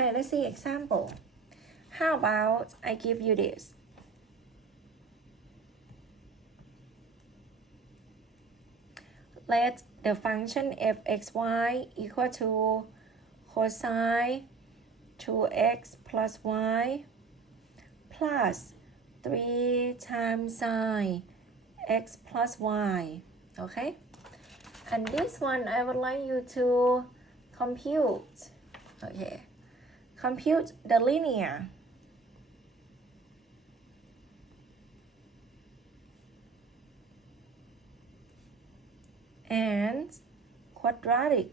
Okay, let's see example. How about I give you this? Let the function fxy equal to cosine 2x plus y plus 3 times sine x plus y. Okay? And this one I would like you to compute. Okay. Compute the linear. And quadratic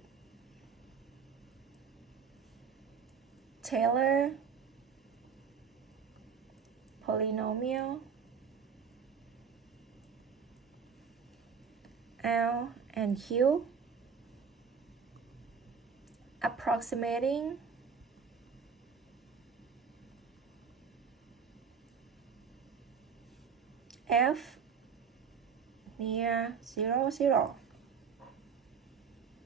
Taylor polynomial L and Q approximating F near 0, 0.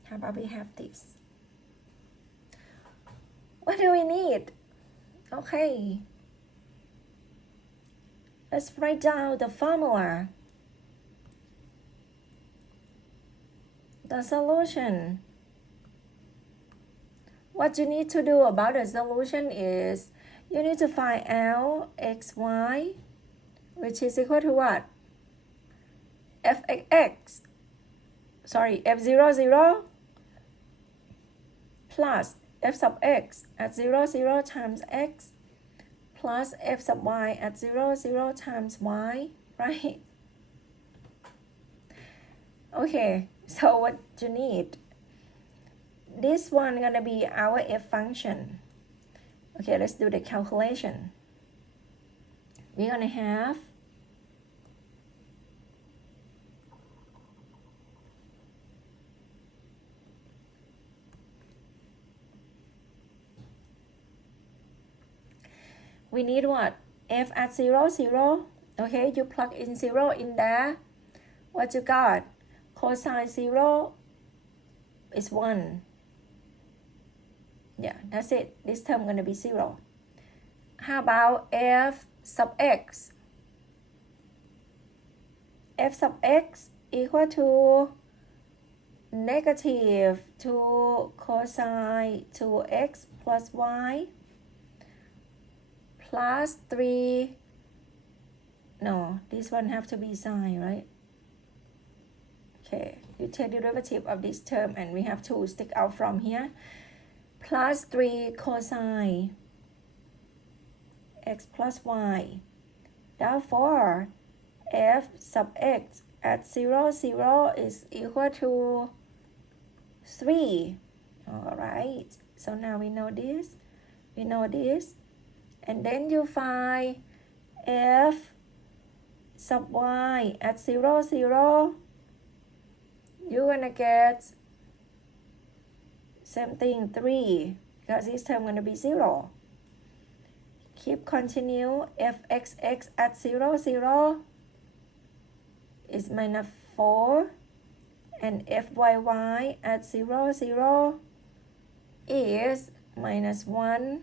How about we have this? What do we need? Okay. Let's write down the formula. The solution. What you need to do about the solution is you need to find L, X, Y, which is equal to what? F0, 0 plus f sub x at 0, 0 times x plus f sub y at 0, 0 times y, right? Okay, so what you need? This one gonna be our f function. Okay, let's do the calculation. We're gonna have we need what? F at 0, 0. Okay, you plug in 0 in there. What you got? Cosine 0 is 1. Yeah, that's it. This term gonna be 0. How about f sub x? F sub x equal to negative 2 cosine 2x plus y plus 3. No, this one have to be sine, right? Okay, you take derivative of this term and we have to stick out from here. Plus 3 cosine x plus y. Therefore, f sub x at 0, 0 is equal to 3. Alright, so now we know this. We know this. And then you find f sub y at 0, 0. You're gonna get same thing 3 because this term gonna be 0. Keep continue. Fxx at 0, 0 is minus 4 and fyy at 0, 0 is minus 1.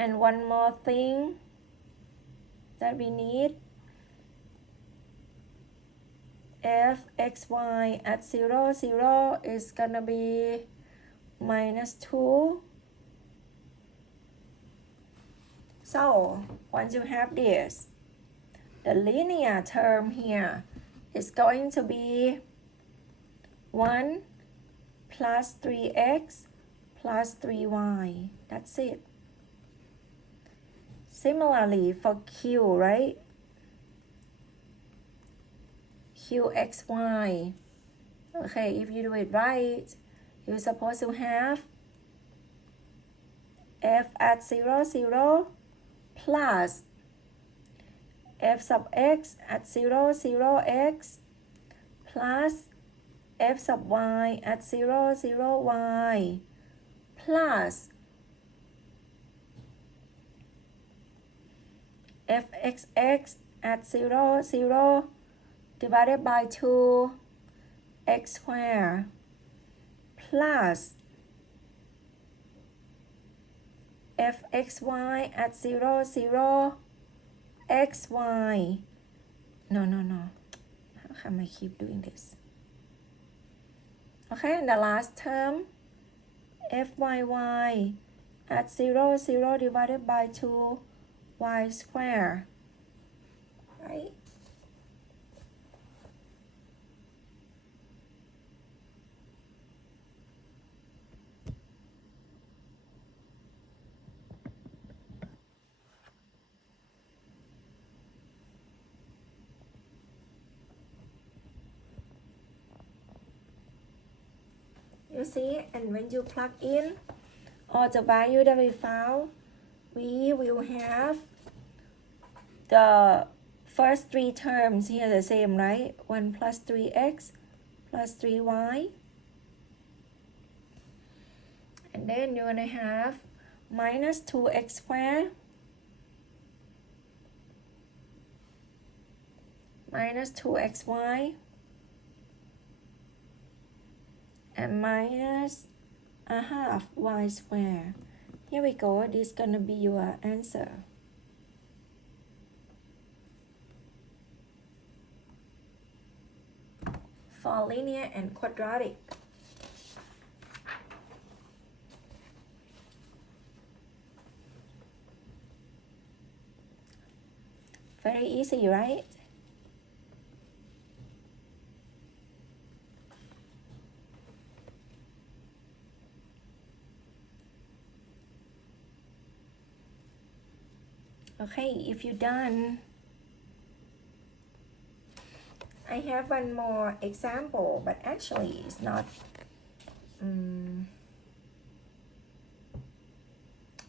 And one more thing that we need, fxy at 0, 0 is gonna be minus 2. So once you have this, the linear term here is going to be 1 plus 3x plus 3y. That's it. Similarly for q, right? qxy. Okay, if you do it right, you're supposed to have f at 0, 0 plus f sub x at 0, 0 x plus f sub y at 0, 0 y plus fxx at 0, 0 divided by 2 x squared plus fxy at 0, 0, xy. No. How come I keep doing this? Okay, and the last term, fyy at 0, 0 divided by 2 y square, right? You see, and when you plug in all the value that we found, we will have the first three terms here the same, right? 1 plus 3x plus 3y. And then you're gonna have minus 2x squared minus 2xy and minus a half y squared. Here we go, this is gonna be your answer. For linear and quadratic. Very easy, right? Okay, if you're done, I have one more example, but actually it's not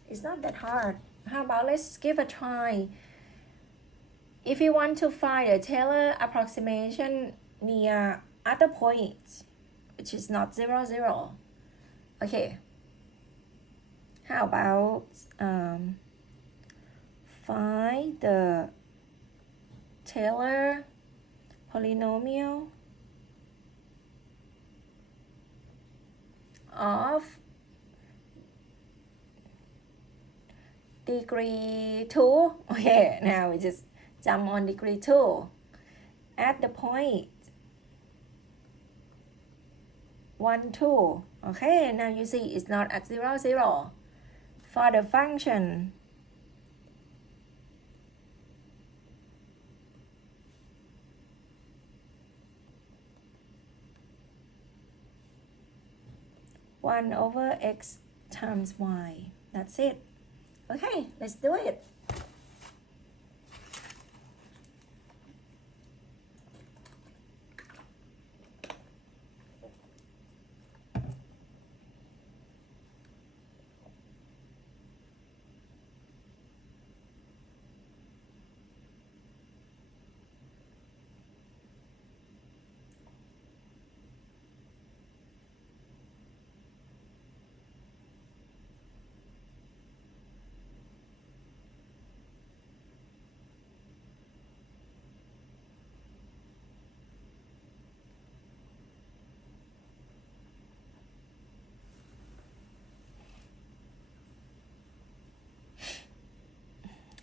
it's not that hard. How about let's give a try. If you want to find a Taylor approximation near other points, which is not 0, 0. Okay. How about find the Taylor polynomial of degree 2. Okay, now we just jump on degree 2 at the point 1, 2. Okay, now you see it's not at 0, 0. For the function one over x times y. That's it. Okay, let's do it.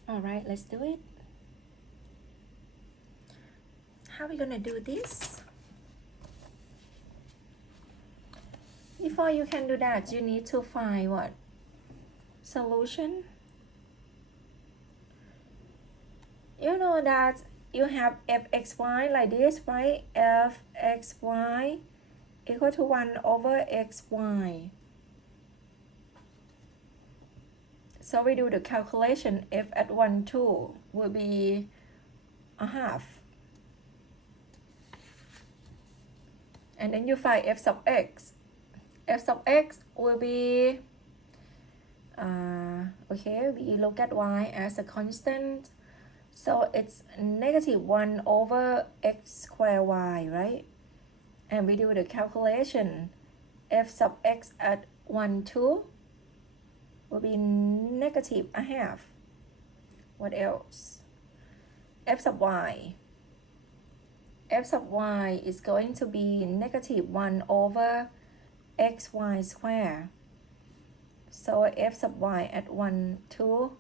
All right, let's do it. How are we gonna do this? Before you can do that, you need to find what? Solution. You know that you have fxy like this, right? fxy equal to 1 over xy. So we do the calculation. F at 1, 2 will be a half. And then you find f sub x. F sub x will be, okay, we look at y as a constant. So it's negative 1 over x squared y, right? And we do the calculation. F sub x at 1, 2 will be negative a half. What else? F sub y. F sub y is going to be negative 1 over xy squared. So f sub y at 1, 2,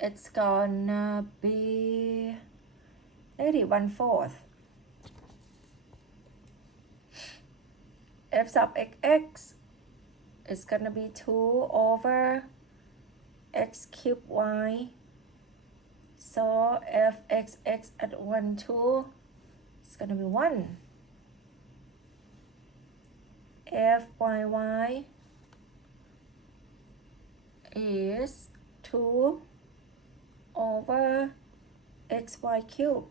it's gonna be negative 1/4. F sub x is gonna be 2 over x cubed y. So fxx at 1, 2 is gonna be 1. Fyy is 2 over xy cubed.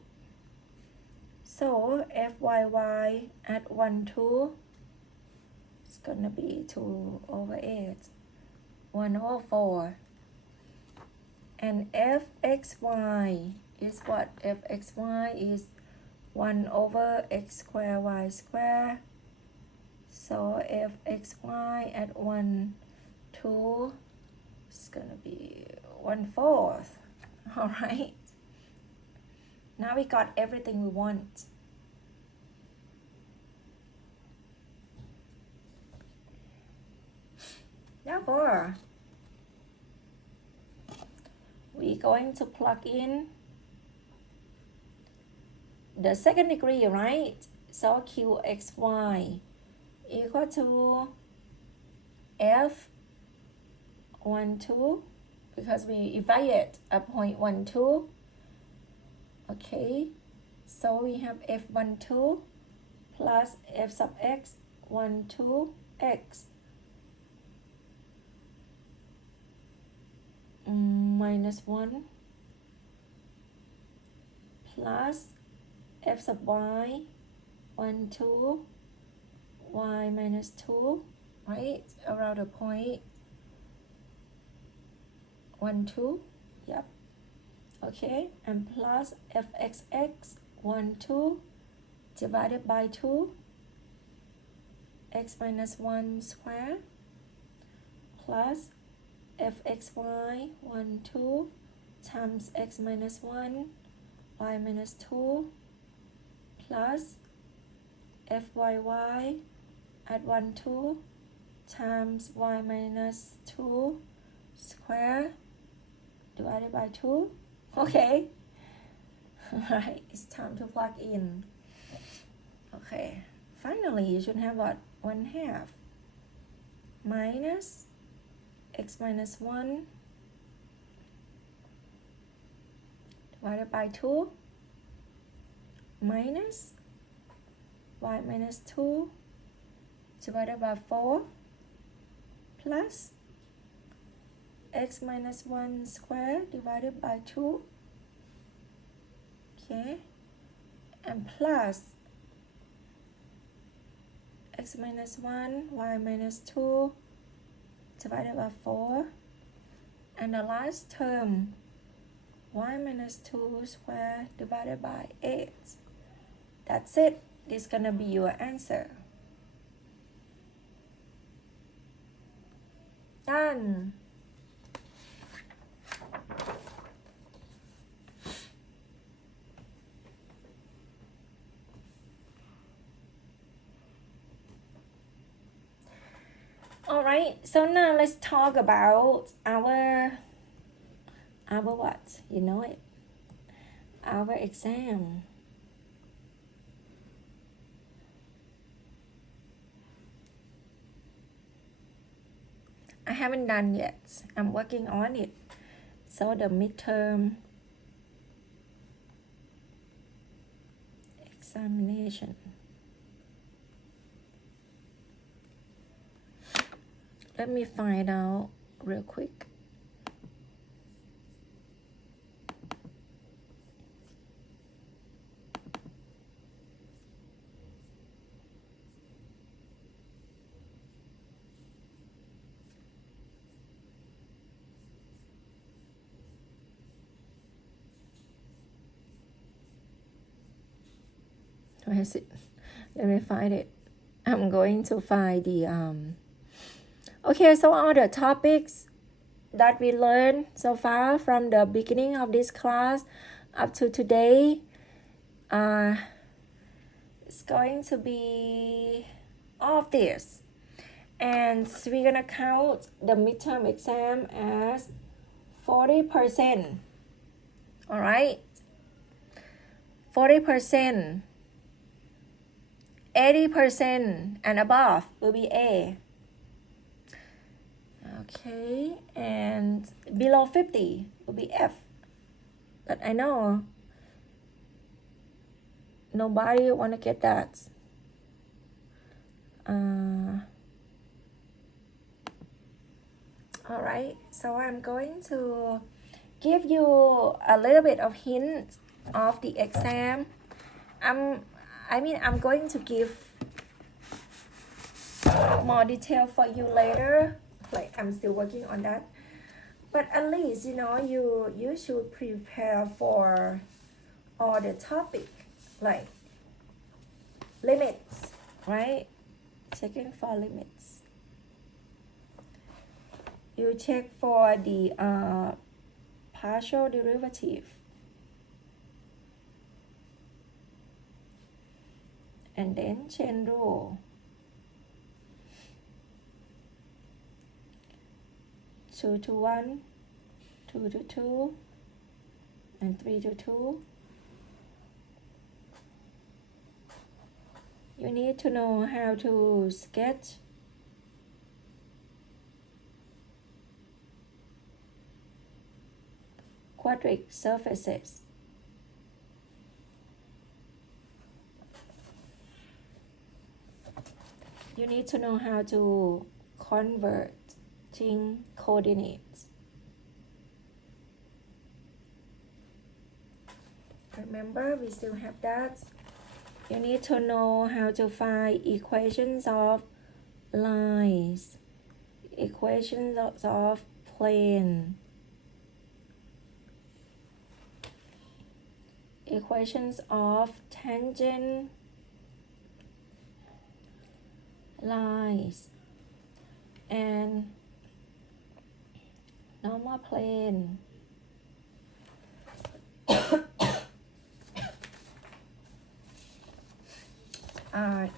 So fyy at 1, 2 is gonna be 2 over 8, 1 over 4. And fxy is what? Fxy is 1 over x squared y squared. So fxy at 1, 2 is gonna be 1/4. All right. Now we got everything we want. Therefore, we're going to plug in the second degree, right? So qxy equal to f 1, 2, because we evaluate at point 1, 2. Okay, so we have f12 plus f sub x 1, 2 x minus 1 plus f sub y 1, 2 y minus 2, right, around the point 1, 2, yep. Okay, and plus fxx 1, 2 divided by 2 x minus 1 square plus fxy 1, 2 times x minus 1 y minus 2 plus fyy at 1, 2 times y minus 2 square divided by 2. Okay. Alright, it's time to plug in. Okay, finally you should have what? 1/2 minus x minus 1 divided by 2 minus y minus 2 divided by 4 plus x minus 1 square divided by 2. Okay, and plus x minus 1 y minus 2 divided by 4, and the last term y minus 2 square divided by 8. That's it. This is gonna be your answer. Done. All right, so now let's talk about our what? You know it. Our exam. I haven't done yet. I'm working on it. So the midterm examination. Let me find out real quick. Where is it? Let me find it. I'm going to find the Okay, so all the topics that we learned so far from the beginning of this class up to today, it's going to be all of this. And we're gonna count the midterm exam as 40%. All right, 40%, 80% and above will be A. Okay, and below 50 will be F. But I know nobody want to get that. All right, so I'm going to give you a little bit of hint of the exam. I'm going to give more detail for you later. Like I'm still working on that. But at least you should prepare for all the topic, like limits, right? Checking for limits. You check for the partial derivative. And then chain rule. 2 to 1, 2 to 2, and 3 to 2. You need to know how to sketch quadratic surfaces. You need to know how to converting coordinates. Remember, we still have that. You need to know how to find equations of lines, equations of plane, equations of tangent lines, and normal plane.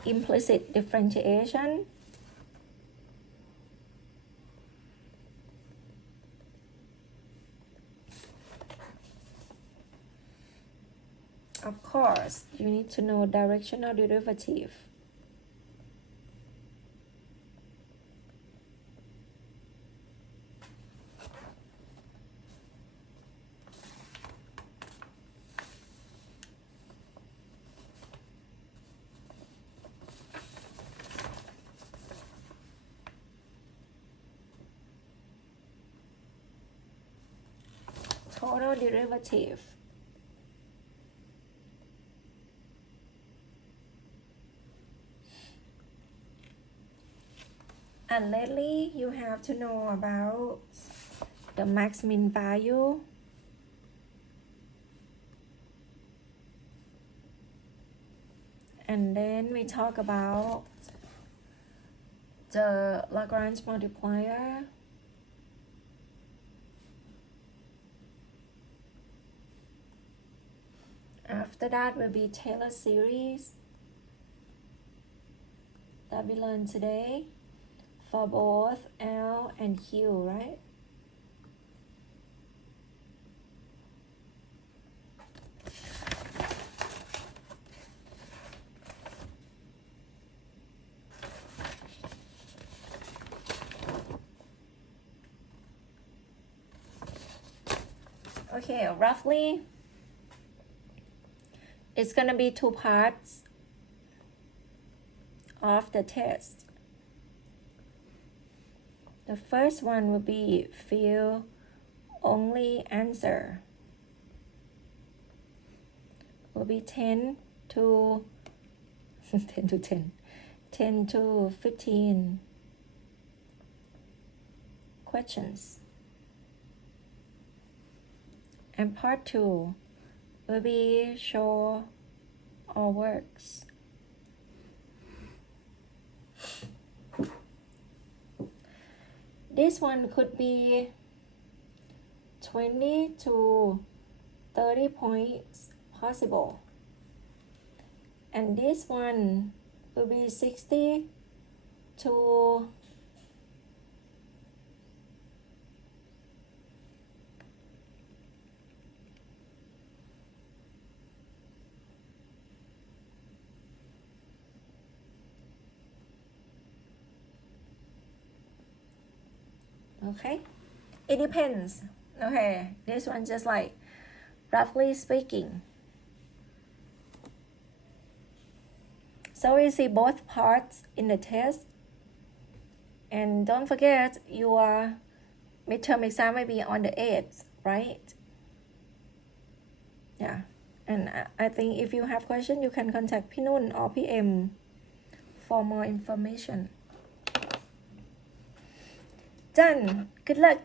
Implicit differentiation, of course, you need to know directional derivative. Total derivative. And lately, you have to know about the max-min value, and then we talk about the Lagrange multiplier. After that will be Taylor series that we learned today for both L and Q, right? Okay, roughly, it's gonna be 2 parts of the test. The first one will be fill only answer. Will be 10 to 10 to 15 questions. And part 2 will be show all works. This one could be 20 to 30 points possible. And this one will be 60 to Okay, it depends. Okay, this one just like roughly speaking. So we see both parts in the test. And don't forget your midterm exam will be on the 8th, right? Yeah. And I think if you have question, you can contact Pinun or PM for more information. Done. Good luck.